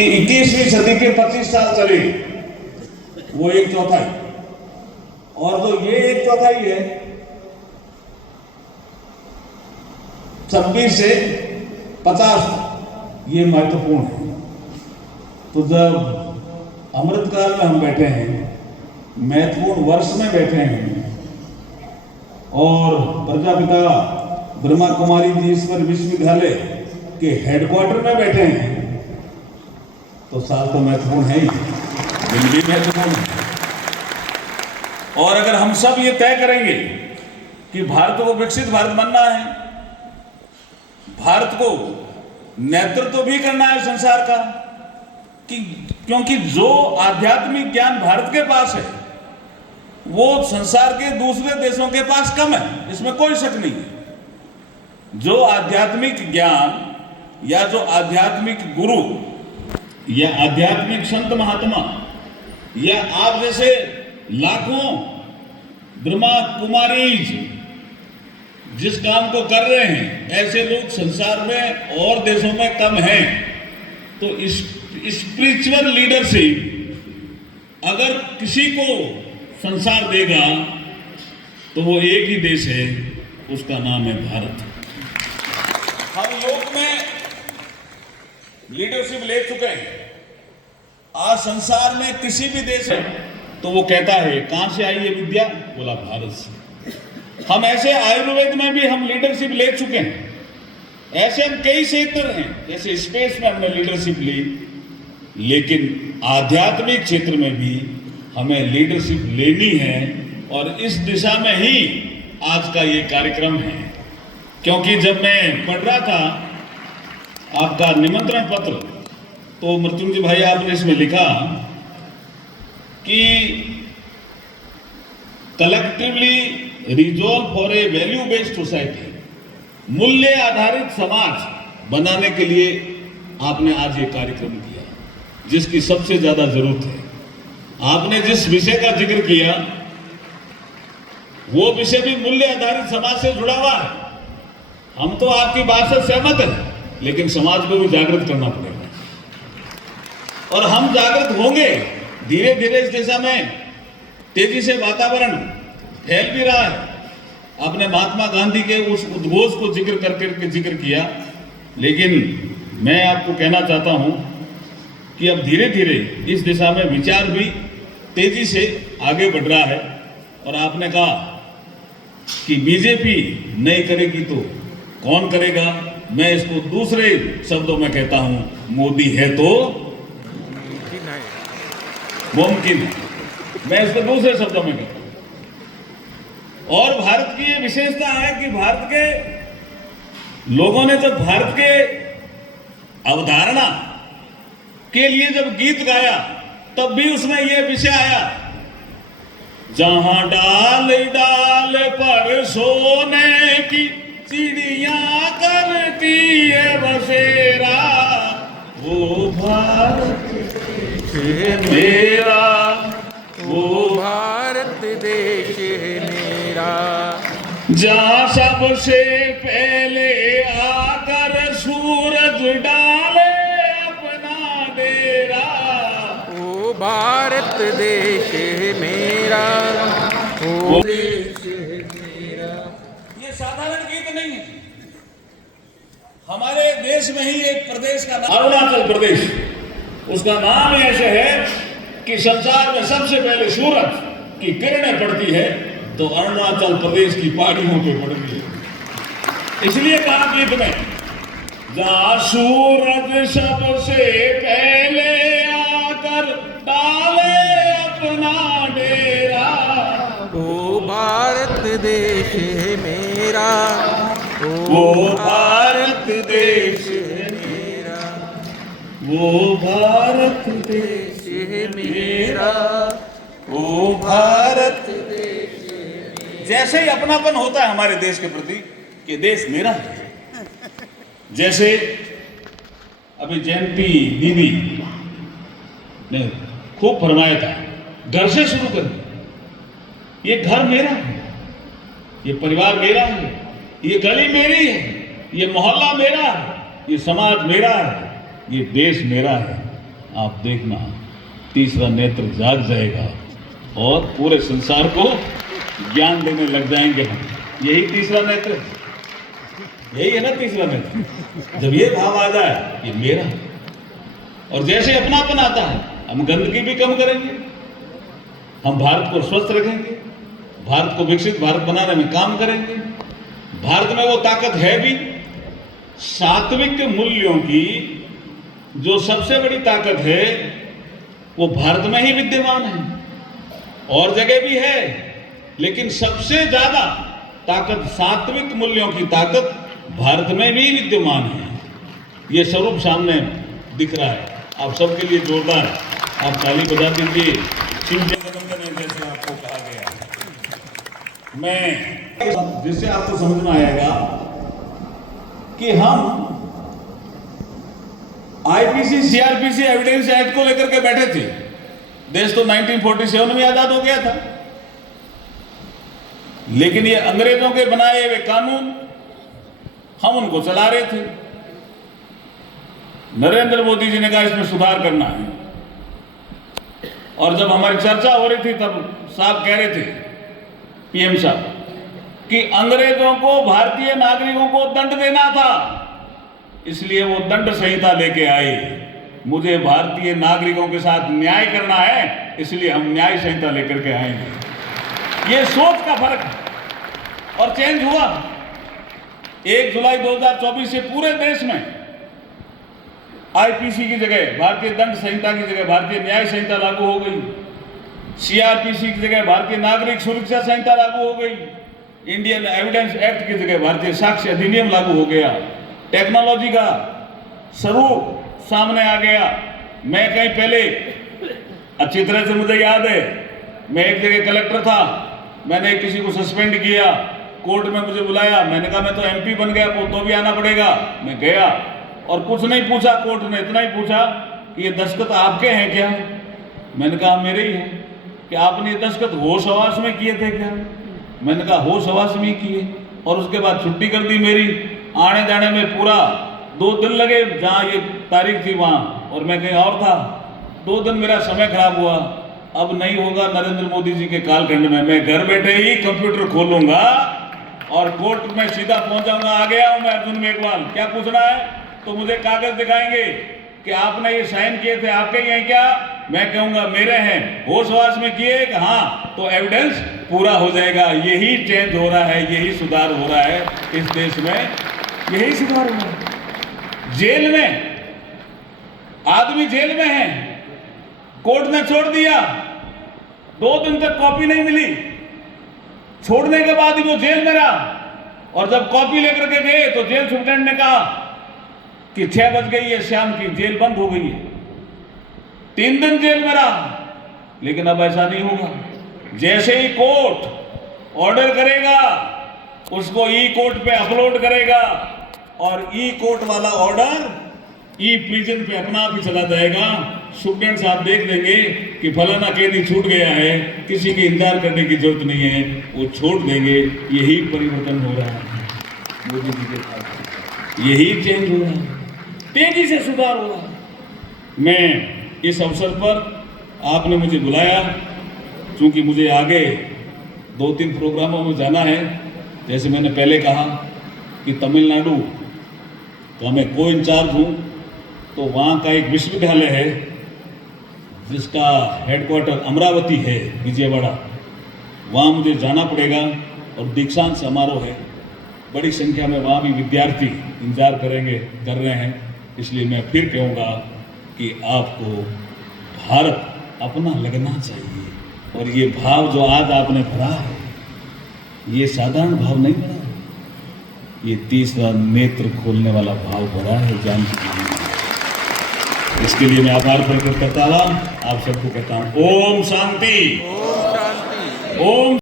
कि 21वीं सदी के 25 साल चले, वो 1/4, और तो ये 1/4 है 26 से 50, ये महत्वपूर्ण है। तो जब अमृतकाल में हम बैठे हैं, महत्वपूर्ण वर्ष में बैठे हैं, और प्रजापिता ब्रह्मा कुमारी जी ईश्वर विश्वविद्यालय के हेडक्वार्टर में बैठे हैं, तो साल तो महत्वपूर्ण है ही, दिन भी महत्वपूर्ण है। और अगर हम सब ये तय करेंगे कि भारत को विकसित भारत बनना है, भारत को नेतृत्व भी करना है संसार का, क्योंकि जो आध्यात्मिक ज्ञान भारत के पास है वो संसार के दूसरे देशों के पास कम है, इसमें कोई शक नहीं है। जो आध्यात्मिक ज्ञान या जो आध्यात्मिक गुरु या आध्यात्मिक संत महात्मा या आप जैसे लाखों ब्रह्मा कुमारीज जिस काम को कर रहे हैं, ऐसे लोग संसार में और देशों में कम हैं। तो स्पिरिचुअल लीडरशिप अगर किसी को संसार देगा तो वो एक ही देश है, उसका नाम है भारत। हम योग में लीडरशिप ले चुके हैं। आज संसार में किसी भी देश है तो वो कहता है कहां से आई ये विद्या, बोला भारत से। हम ऐसे आयुर्वेद में भी हम लीडरशिप ले चुके हैं। ऐसे हम कई क्षेत्र हैं, जैसे स्पेस में हमने लीडरशिप ली, लेकिन आध्यात्मिक क्षेत्र में भी हमें लीडरशिप लेनी है, और इस दिशा में ही आज का ये कार्यक्रम है। क्योंकि जब मैं पढ़ रहा था आपका निमंत्रण पत्र, तो मृत्युंजय भाई आपने इसमें लिखा कि collectively resolve for a value based society, मूल्य आधारित समाज बनाने के लिए आपने आज ये कार्यक्रम किया, जिसकी सबसे ज्यादा जरूरत है। आपने जिस विषय का जिक्र किया वो विषय भी मूल्य आधारित समाज से जुड़ा हुआ है। हम तो आपकी बात से सहमत हैं, लेकिन समाज को भी जागृत करना पड़ेगा, और हम जागृत होंगे। धीरे धीरे इस दिशा में तेजी से वातावरण फैल भी रहा है। आपने महात्मा गांधी के उस उद्घोष को जिक्र करके जिक्र किया, लेकिन मैं आपको कहना चाहता हूं कि अब धीरे धीरे इस दिशा में विचार भी तेजी से आगे बढ़ रहा है। और आपने कहा कि बीजेपी नहीं करेगी तो कौन करेगा। मैं इसको दूसरे शब्दों में कहता हूं, मोदी है तो मुमकिन है। मैं इसको दूसरे शब्दों में कहता हूं। और भारत की ये विशेषता है कि भारत के लोगों ने जब भारत के अवधारणा के लिए जब गीत गाया, तब भी उसमें यह विषय आया, जहां डाल डाल पर सोने की चिड़िया करती है बसेरा, वो भारत है मेरा, वो भारत देश है मेरा, जहां सबसे पहले आकर सूरज डाले अपना डेरा, वो भारत देश है मेरा, वो देश है मेरा। ये साधारण गीत नहीं है। हमारे देश में ही एक प्रदेश का नाम अरुणाचल प्रदेश, उसका नाम ऐसे है कि संसार में सबसे पहले सूरज की किरणें पड़ती है तो अरुणाचल प्रदेश की पहाड़ियों पे पड़ती है। इसलिए कहा गीत में, जहां सूरज सबसे पहले आकर डाले अपना डेरा, वो भारत देश है मेरा, वो भारत देश है मेरा, वो भारत देश है मेरा, वो भारत। जैसे ही अपनापन होता है हमारे देश के प्रति कि देश मेरा है, जैसे अभी जयंती दीदी ने खूब फरमाया था, घर से शुरू कर, ये घर मेरा है, ये परिवार मेरा है, ये गली मेरी है, ये मोहल्ला मेरा है, ये समाज मेरा है, ये देश मेरा है। आप देखना तीसरा नेत्र जाग जाएगा और पूरे संसार को ज्ञान देने लग जाएंगे हम। यही तीसरा नेत्र है, यही है ना तीसरा नेत्र। जब ये भाव आ जाए ये मेरा, और जैसे अपनापन आता है हम गंदगी भी कम करेंगे, हम भारत को स्वस्थ रखेंगे, भारत को विकसित भारत बनाने में काम करेंगे। भारत में वो ताकत है भी, सात्विक मूल्यों की जो सबसे बड़ी ताकत है वो भारत में ही विद्यमान है। और जगह भी है, लेकिन सबसे ज्यादा ताकत, सात्विक मूल्यों की ताकत भारत में भी विद्यमान है। ये स्वरूप सामने दिख रहा है। आप सबके लिए जोरदार आप ताली बजा दीजिए। जैसे आपको कहा गया, मैं जिससे आपको समझ में आएगा कि हम आईपीसी सीआरपीसी एविडेंस एक्ट को लेकर के बैठे थे। देश तो 1947 में आजाद हो गया था, लेकिन ये अंग्रेजों के बनाए हुए कानून हम उनको चला रहे थे। नरेंद्र मोदी जी ने कहा इसमें सुधार करना है, और जब हमारी चर्चा हो रही थी तब साहब कह रहे थे, पीएम साहब, कि अंग्रेजों को भारतीय नागरिकों को दंड देना था, इसलिए वो दंड संहिता लेके आए। मुझे भारतीय नागरिकों के साथ न्याय करना है, इसलिए हम न्याय संहिता लेकर के आएंगे। ये सोच का फर्क है, और चेंज हुआ। 1 जुलाई 2024 से पूरे देश में आईपीसी की जगह, भारतीय दंड संहिता की जगह भारतीय न्याय संहिता लागू हो गई। सीआरपीसी की जगह भारतीय नागरिक सुरक्षा संहिता लागू हो गई। इंडियन एविडेंस एक्ट की जगह भारतीय साक्ष्य अधिनियम लागू हो गया। टेक्नोलॉजी का स्वरूप सामने आ गया। मैं कहीं पहले, अच्छी तरह से मुझे याद है, मैं एक जगह कलेक्टर था, मैंने किसी को सस्पेंड किया, कोर्ट में मुझे बुलाया, मैंने कहा मैं तो एमपी बन गया, तो भी आना पड़ेगा। मैं गया और कुछ नहीं पूछा, कोर्ट ने इतना ही पूछा कि ये दस्तखत आपके हैं क्या? मैंने कहा मेरे ही हैं। कि आपने ये दस्तखत होश हवास में किए थे क्या? मैंने कहा होश हवास में ही किए। और उसके बाद छुट्टी कर दी मेरी। आने जाने में पूरा 2 दिन लगे, जहाँ ये तारीख थी वहाँ, और मैं कहीं और था। 2 दिन मेरा समय खराब हुआ। अब नहीं होगा नरेंद्र मोदी जी के कालखंड में, मैं घर बैठे ही कंप्यूटर खोलूंगा और कोर्ट में सीधा पहुंच जाऊंगा। आ गया हूं मैं अर्जुन मेघवाल, क्या पूछना है? तो मुझे कागज दिखाएंगे कि आपने ये साइन किए थे, आपके ही हैं क्या? मैं कहूंगा मेरे हैं। होशवास में किए कि हाँ, तो एविडेंस पूरा हो जाएगा। यही चेंज हो रहा है, यही सुधार हो रहा है इस देश में, यही सुधार हो रहा है। जेल में आदमी जेल में है, कोर्ट ने छोड़ दिया, 2 दिन तक कॉपी नहीं मिली, छोड़ने के बाद ही वो जेल में रहा। और जब कॉपी लेकर के गए तो जेल सुप्रिटेंडेंट ने कहा कि 6 बज गई है शाम की, जेल बंद हो गई है। 3 दिन जेल में रहा। लेकिन अब ऐसा नहीं होगा। जैसे ही कोर्ट ऑर्डर करेगा, उसको ई कोर्ट पे अपलोड करेगा, और ई कोर्ट वाला ऑर्डर ई प्रिजन पे अपना आप ही चला जाएगा। सुप्रीटेंडेंट साहब देख लेंगे कि फलाना कैदी छूट गया है, किसी की इंतजार करने की जरूरत नहीं है, वो छोड़ देंगे। यही परिवर्तन हो रहा है मोदी जी के साथ, यही चेंज हो रहा है, तेजी से सुधार हो रहा है। मैं इस अवसर पर आपने मुझे बुलाया, क्योंकि मुझे आगे 2-3 प्रोग्रामों में जाना है। जैसे मैंने पहले कहा कि तमिलनाडु का मैं को इंचार्ज हूँ, तो वहाँ का एक विश्वविद्यालय है जिसका हेडक्वार्टर अमरावती है, विजयवाड़ा। वहाँ मुझे जाना पड़ेगा और दीक्षांत समारोह है। बड़ी संख्या में वहाँ भी विद्यार्थी इंतजार कर रहे हैं। इसलिए मैं फिर कहूँगा कि आपको भारत अपना लगना चाहिए, और ये भाव जो आज आपने भरा है, ये साधारण भाव नहीं भरा, ये तीसरा नेत्र खोलने वाला भाव भरा है, जान कीजिए। इसके लिए मैं आभार प्रकट करता हूँ। आप सबको कहता हूँ ओम शांति, ओम शांति। ओम